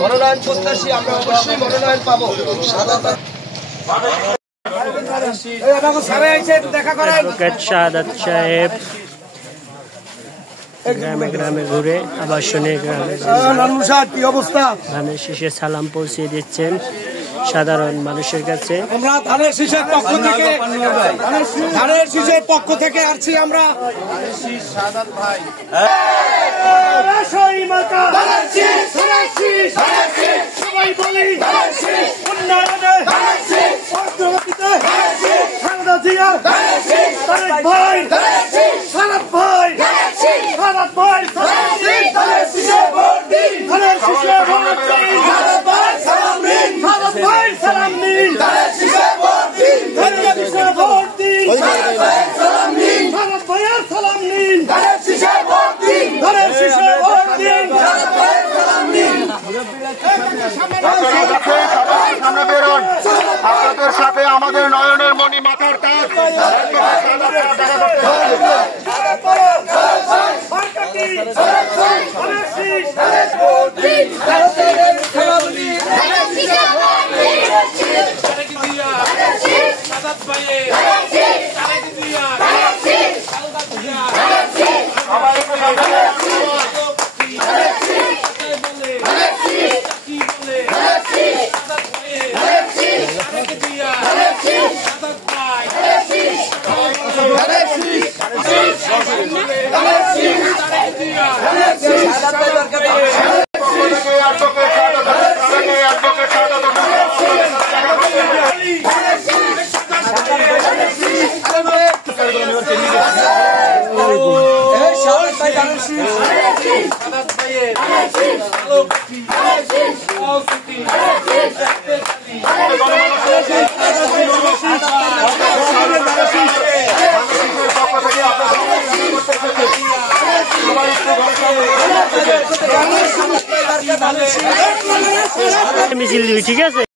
মনোনয়ন প্রত্যাশী আমরা অবশ্যই মনোনয়ন পাবো। শাহাদাত সাহেব গ্রামে গ্রামে ঘুরে আবার শুনে ধানের শীষে সালাম পৌঁছে দিচ্ছেন সাধারণ মানুষের কাছে। আমরা ধানের শীষের পক্ষ থেকে আসছি আমরা। সবাই বলি উন্নয়নে অগ্রগতিতে খালেদা জিয়া ভাই সালাম ভাই সালাম ভাই ধানের শীষে ভোট দিন ধানের শীষে ভোট দিন সালাম দিন সালাম ভাই সালাম দিন ধানের শীষে ভোট দিন ধানের শীষে ভোট দিন সালাম দিন সালাম ভাই সালাম দিন ধানের শীষে ভোট দিন ধানের শীষে ভোট দিন সালাম দিন। আপনাদের সাথে আমাদের নয়নের মণি মাথার তাজ মিছিল দিবি, ঠিক আছে।